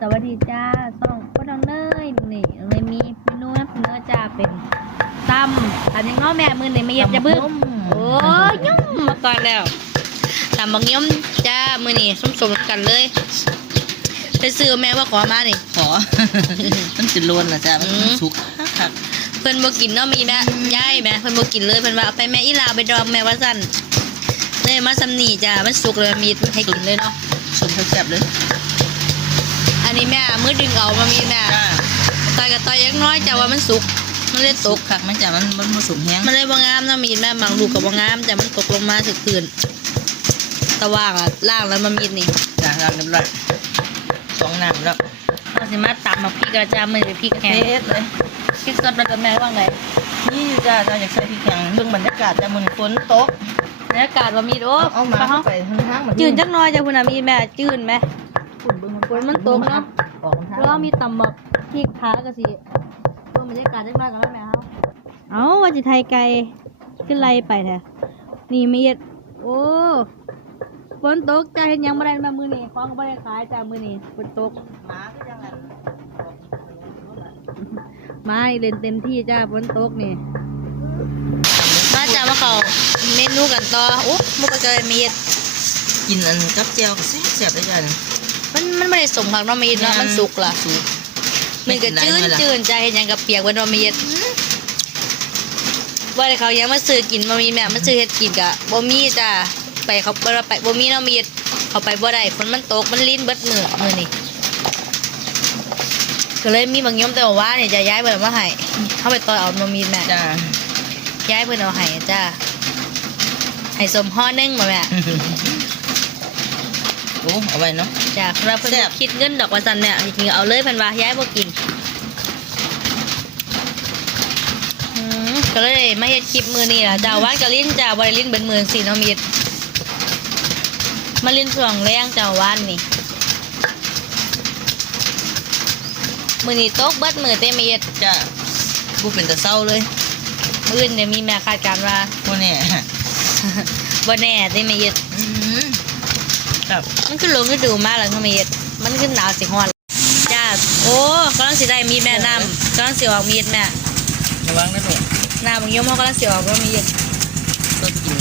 สวัสดีจ้าส่องพ่อน้องเนยนี่เลยมีเมนูน้ำเนื้อจ้าเป็นตำอันยังง้อแม่มือนี่ไม่เย็ดจะบึ้งโอ้ยยุ่มมาก่อนแล้วตำบักย่อมจ้ามือนี่สมสมๆกันเลยไปซื้อแม่ว่าขอมานี่ขอ มันจะล้วนนะจ๊ะมันอืมสุกคักเพิ่นบ่กินเนาะมีแม่ยายแม่เพิ่นบ่กินเลยเพิ่นว่าเอาไปแม่อีลาไปดองแม่ว่าซั่นเลยมาซำนี่จ้ามันสุกเลยมีให้กินเลยเนาะสุกแซ่บๆเลย อันนี้แม่มือดึงเอามามีแม่จ้าต่อยกับต่อยยังน้อยจ้าว่ามันสุก มันเลยตสุกกคักมันจ้ะมันมันผสมแห้งมันเลยบ่งามเนาะมีแม่บางลูกก็บ่งามแต่มันตกลงมาถึกคืนตะว่างอะล่างแล้วมันมีนี่จ้าล้างเรียบร้อยสองน้ำแล้วเอาสิมาตำมาพริกกระจามือไปพริกแห้งเฮ็ดเลย พริกสดแล้วก็แม่ว่างไงนี่จ้าจ้าอยากใส่พริกแข็งเบิ่งบรรยากาศจ้ามื้อนี้ฝนตก บรรยากาศว่ามีโอ้เอามาเฮาไปทางทางมันจืดจักหน่อยจ้ะพุ่นน่ะมีแม่จืดไหม ฝุ่นเบิ่งฝนมันตกเนาะออกทางแล้วมีตำแบบพริกขาก็สิเพิ่มบรรยากาศจักหน่อยกันแล้วแม่เฮาเอาว่าสิไทยไก่ขึ้นไล่ไปแท้นี่มีเฮ็ดโอ้ฝนตกจ้าเฮ็ดหยังบ่ได้มามื้อนี้ของก็บ่ได้ขายจ้ามื้อนี้ฝนตกหมาคือจังนั้นไม่เล่นเต็มที่จ้าฝนตกนี่มาจ้ามาเขาเมนูกันต่ออุ๊บมุกกระเมีดกินอันกับแจ่วก็แซ่บๆเลยจ้านี่ มันมันไม่ได้สมผักเนาะมีดเนาะมันสุกล่ะสุกมันก็จืนจืนจ้าเห็นหยังกับเปียกบนเนาะมีดว่าแต่เขายังมาซื้อกินบ่มีแม่มาซื้อเฮ็ดกินกะบ่มีจ้าไปเขาบ่ไปบ่มีเนาะมีดเขาไปบ่ได้ฝนมันตกมันลิ้นเบิดมือมือนี่ก็เลยมีบางยมแต่ว่าเนี่ยจะย้ายเพิ่นเอามาให้เข้าไปต่อยเอาเนาะมีดแม่จ้าย้ายเพื่อนเอาไห้จ้าไห้สมห่อหนึงมาแม่ โอ้เอาไว้เนาะ จ้าเราเพิ่นแซ่บ่บ คิดเงินดอกว่าสันเนี่ยจริงๆเอาเลยเพิ่นว่าย้ายบ่กินอืมก็เลยมาเฮ็ดคลิปมือนี่ล่ะจ้าว่านกับลิ้นจ้าบ่ได้ลิ้นเบิดมือสิเนาะมีดมาลิ้นช่วงแรงจ้าว่านนี่มือนี้ตกเบิดมือเต็มเม็ดจ้าบ่เป็นตะเศร้าเลยมื้ออื่นเนี่ยมีแม่คาดการณ์ว่าบ่แน่ บ่แน่เต็มเม็ด อืม ครับมันขึ้นลงฤดูมากแล้วเขามีดมันขึ้นหนาวสิฮอนจ้าโอ้กำลังสิได้มีดแม่น้ำกำลังสิออกมีดแม่ระวังนะลูกน้ำบางยมเขากำลังสิออกว่ามีดต้นกิน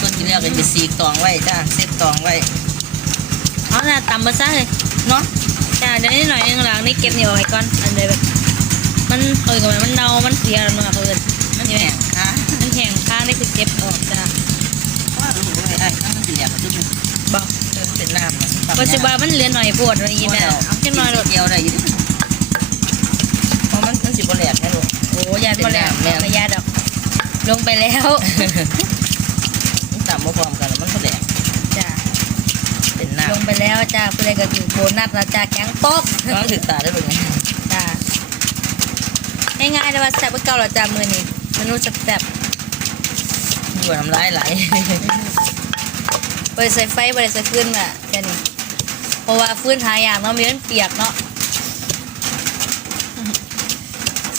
ต้นกินแล้วก็จะสีกตองไว้จ้าเซ็ตตองไว้เอาหน้าตำมาซะเลยเนาะจ้าเดี๋ยวนี้หน่อยนึงหลังนี่เก็บเหนียวไว้ก่อนอันเดียวแบบมันเออกับมันเน่ามันเสียแล้วเนาะ ปัจจุบันมันเหลือหน่อยโพดวันนี้แม่เอาแค่น้อยหลดเดียวได้อยู่ดิเพราะมันมันสิบ่แหลกนะลูกโอ้ยาดพอแล้วเป็นน้ำแม่ไม่ยาดอก ลงไปแล้วมันต่ำบ่พร้อมกันแล้วมันบ่แหลกจ้าเป็นลงน้ำไปแล้วจ้าผู้ใดก็ถือโบนัสนะจ้าแข็งโป๊กก็ถึกตาได้ลูกไงจ้าง่ายๆแต่ว่าแซ่บกว่าเก่าและจ้ามือนี้เมนูแซ่บอยู่น้ำลายไหลๆบริใส่ไฟบริใส่ฟืนอะแค่นี้ เพราะว่าฟืนหายากเนาะมีมันเปียกเนาะ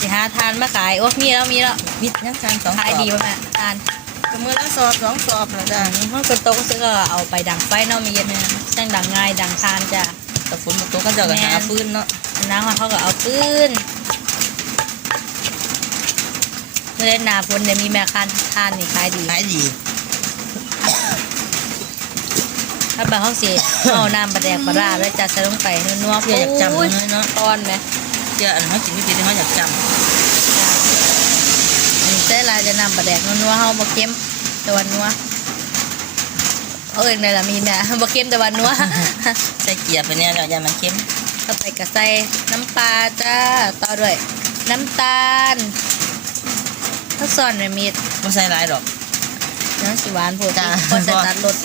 สิหาทานมาขายโอ้มีแล้วมีแล้วมิดยังการสองขายดีป่ะแม่ทานก็มือละสอบสองสอบนะจ้าห้องกระโต๊ะซื้อก็เอาไปดังไฟเนาะมีเย็นเนี่ยจังดังง่ายดังทานจ้าแต่ฝนมันตกก็จะก็หาฟืนเนาะน้ำเขาก็เอาปืนเมื่อเล่นหนาฝนเนี่ยมีแม่ค้าทานนี่ขายดีขายดี ถ้าแบบเขาเสียเอาน้ำปลาแดกปลาร้าแล้วจะใส่ลงไปนัวๆเพื่ออยากจำโอ้ยเลยเนาะตอนไหมเพื่ออันเขากินไม่เป็นเขาอยากจอันนี้เส้นลายจะน้ำปลาแดกนัวๆเขาบะเค็มแต่วันนัวเอาเองเลยล่ะมีแม่บะเค็มแต่วันนัวำใส่เกียร์ไปเนี่ยก็อย่ามันเค็มต่อไปก็ใส่น้ำปลาจ้าต่อด้วยน้ำตาลถ้าซ่อนในมีดไม่ใส่หลายดอกน้ำสีหวานโพดจ้าพอใส่ตัดรส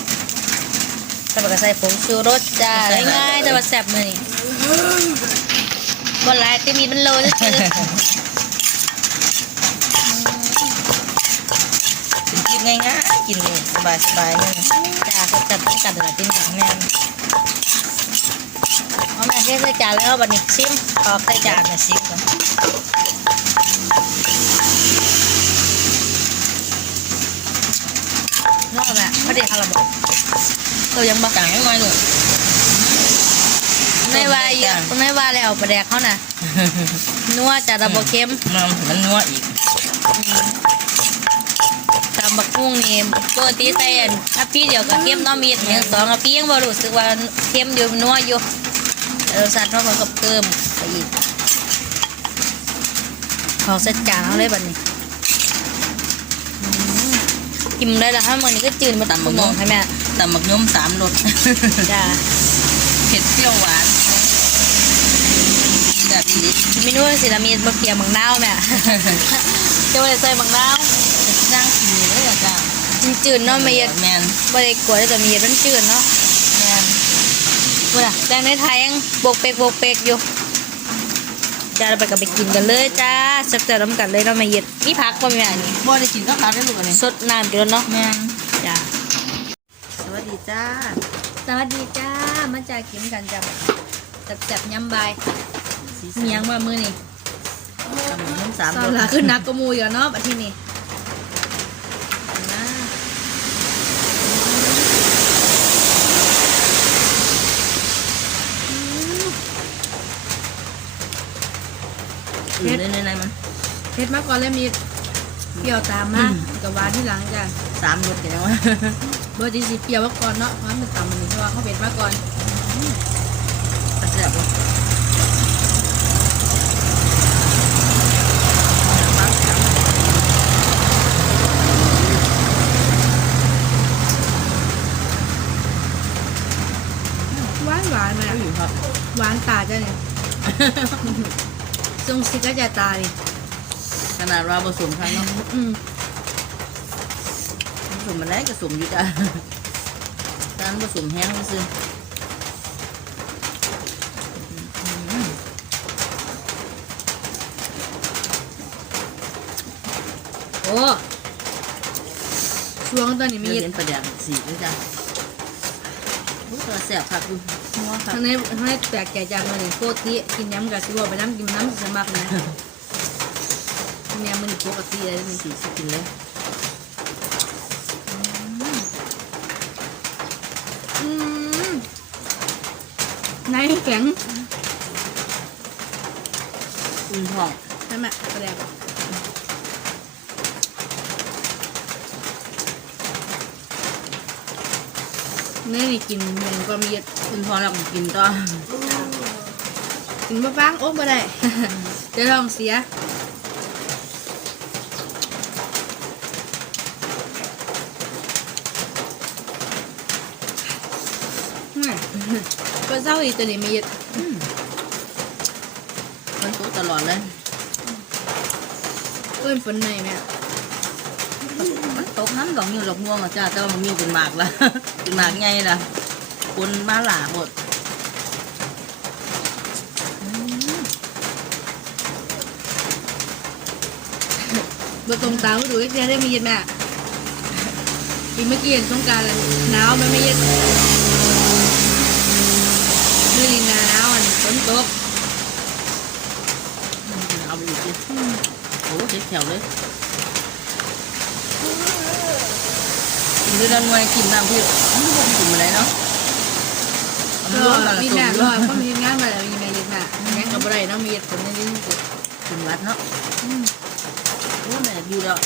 ต่อไปก็ใส่ผงชูรสจ้าง่ายๆแต่ว่าแซ่บมือนี่บนลายก็มีมันโลจะคือเป็นกินง่ายๆกินสบายสบายเนี่ยจ้าก็จัดต้องกัดหลายติ้งอย่างแน่นเอาแม่เทใส่จานแล้วเอาบัดนี้ซิมขอใส่จานมาซิก่อนนอกแม่พอดีค่ะเราบอ กเรายังบักกลางไม่ไหวเลยนไม่ว่าเยอะไม่ว่าแล้วประแดกเขาน่ะนัวจะระบบเค็มมันมันนัวอีกตำบักหุ่งนี่ปกติใส่อันถ้าพี่เดียวกับเค็มเน้อมีดหนึ่งสองกับพี่ยังบ่รู้สึกว่าเค็มอยู่นัวอยู่แต่รสชาติเขาก็เพิ่มไปอีกขอเสร็จจานเขาเลยบัดนี้อืมกินได้แล้วถ้ามันนี้ก็จืดมาตำบักมองให้แม่ ตำหมักยมสามรสจ้าเผ็ดเปรี้ยวหวานแบบนี้เมนูสิละมีบะเพียมังนาวแม่เจ้าได้ใส่มังนาวย่างกินเลยอะจ้ามันจืดเนาะไม่เย็ดแมนบ่ได้กลัวแต่มีเย็ดมันจืดเนาะแมนเมื่อแดงในไทยยังโบกเปกโบกเปกอยู่จ้าเราไปกันไปกินกันเลยจ้าสับแต่ล้ำกันเลยเนาะไม่เย็ดนี่พักป่ะแม่นี่บ่ได้กินก็ขาดได้ลูกอันนี้สดน้ำกินแล้วเนาะแมนจ้า สวัสดีจ้า สวัสดีจ้า มาจากกินกันจ้าแซ่บๆยำบายสีเมียงว่ามือนี่ตำหมักยมสามสารรลาสขึ้นนักกระมูอยู่เนาะบัดที่นี่นะอื่นเลยในในมัน เผ็ดมาก่อนแล้วมีเปรี้ยวตามมากับหวานที่หลังจ้ะสามรสเห็นไหมวะ เบอร์จีสีเปรี้ยวมาก่อนเนาะเพราะมันตำมันนี่เพราะว่าเขาเผ็ดมาก่อนกระเจี๊ยบวะหวานหวานมาอยู่ครับหวานตาจ้ะเนี่ย ทรงสิก็จะตาดิขนาดว่าผสมครับเนาะ อืมผ สมมาแล้วก็สมอยู่จ้าการผสมแห้งก็ซื้อโอ้ช่วงตอนนี้มีมีเห็นประเดี๋ยวสีด้วยจ้ารู้ตัวแสบครับดูหัวครับทางในทางในแปลกแก่จังเลยโคตรที่กินย้ำกับสิบอกไปน้ำกินน้ำสมัครนะเนี่ยมันปกติเลยนี่สีสกินเลย ในแข็งอุ่นท้องใช่ไหมกระแดกเนื้อนี่กินหนึ่งก็มีอุ่นท้องแล้วก็กินต่อกินมะฟังโอ้บ่ได้เดี๋ยวลองเสียแหม่ ก็เศร้าอีกตัวนี้มีอืมมันโตตลอดเลยเอ้ยฝนในแม่มันตกน้ำดอกนิ้วดอกม่วงอะจ้าแต่ว่ามันมีเป็นหมากละเป็นหมากไงล่ะคนมาหลาหมดบตรงตามดูไอ้เสียได้มีเย็นแม่ปีเมื่อกี้เห็นสงกรารแล้วหนาวมันไม่เย็น มือนนาหนาวอันฝนตกเอาไปอีกสิโอ้เจ็บแถวเลยกินด้วยน้ำมันกินน้ำพี่ไมันบ่กินอะไรเนาะรอมกันมีละแม่รอเขามีงานมาแล้วมีแม่ย็นแม่แม่กับอะไรเนาะมีเย็นนในนี้กินวัดเนาะโอ้แม่อยู่แล้ว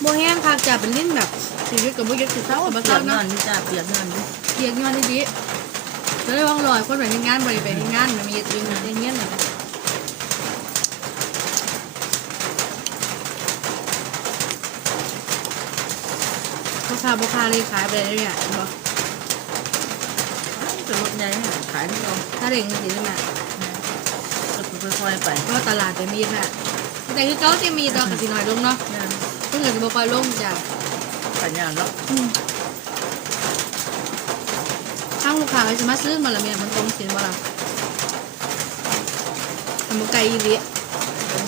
โบแห้งคักจะเป็นลิ้นแบบชีวิตกับโบยักคือเศร้ากับเศร้ายกนอเนาะนนี่จ้าเปียกนอนนี่เกียกงอนที่ดี จะได้ว่างลอยคนแบบงานบริไปงานมันมีจริงอย่างเงี้ยนะพ่อค้าพ่อค้าเลยขายไปเลยเนี่ยเนาะจะรถใหญ่ให้ขายที่เราถ้าเร่งสิใช่ไหมจะค่อยๆไปก็ตลาดจะมีแม่แต่คือเขาจะมีตอนกสิน้อยลงเนาะนั่นเพิ่งเกิดจะบอกไปลงจ้ะปัญญาเนาะข้างลูกค้าเขาจะมาซื้อมาละเมียมันตรงสินบ่ล่ะทำบุไก่อีริ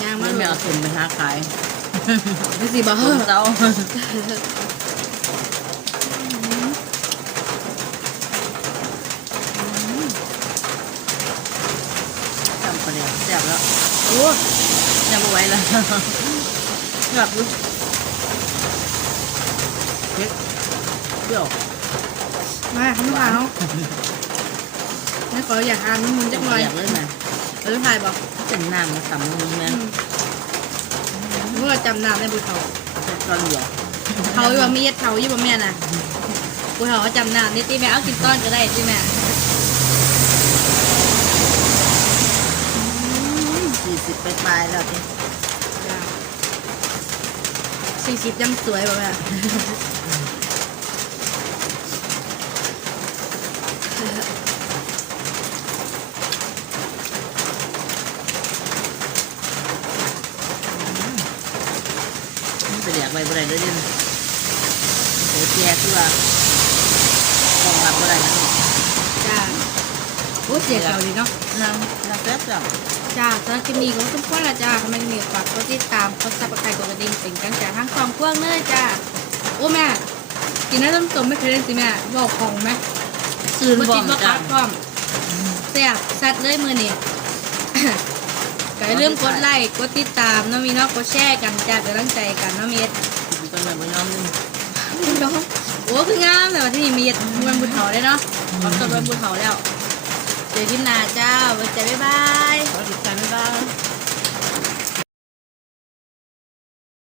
ย่างมัมานเลไม่ยเอาทุนไปหาขายไม่สิบ่ทุนเต้าทำประเดี๋ยวแซ่บแล้วโอ้แซ่บเอาไว้แล้วกลับดูเฮ้ยเดี๋ยว มาข้างลูกค้าเขานี่ขออยากอ่านมันมุนจักหน่อยอยากเลยนะเราจะถ่ายบอกเป็นน้ำมาสำนึงแม่เมื่อจำนามได้บุญเขาตอนเดียวเขาอยู่ว่ามีเย็ดเขาอยู่ว่าแม่น่ะบุญเขาก็จำนามนี่ตีแม่เอากินต้อนก็ได้ตีแม่สี่สิบไปปลายแล้วที่สี่สิบยังสวยป่ะแม่ มัน ไปเรียกไปบ่ได้เลยดิโหแจคือว่าของรับบ่ได้นะจ้าโอ้เสียเขาดีเนาะน้ำน้ำแซ่บจังจ้าสำหรับคลิปนี้ก็ทุกคนละจ้าทำไมมีฝากกดติดตามกดซับสไครต์กดกระดิ่งเป็นกันจากทั้งความกว้างเลยจ้าโอ้แม่กินน้ำต้มต้มไม่เคยเล่นสิแม่บอกของไหมตื่นบ่บ่จิตบ่คัดพร้อมแซ่บซัดเลยมือนี่ก็อย่มกดไลค์กดติดตามน้องมีน้องกดแชร์กันจ้าเป็นกำลังใจกันน้องเมี เอ็ดอยู่กันแบบบ่ยอมนึงน้องโอ้คืองามแต่ว่าที่นี่มีเอ็ดมวนบุญเถาได้เนาะขอบคุณมวนบุญเถาแล้ว เจอที่หนาเจ้าไว้เจอบ๊ายบาย ขอติดใจบ๊ายบาย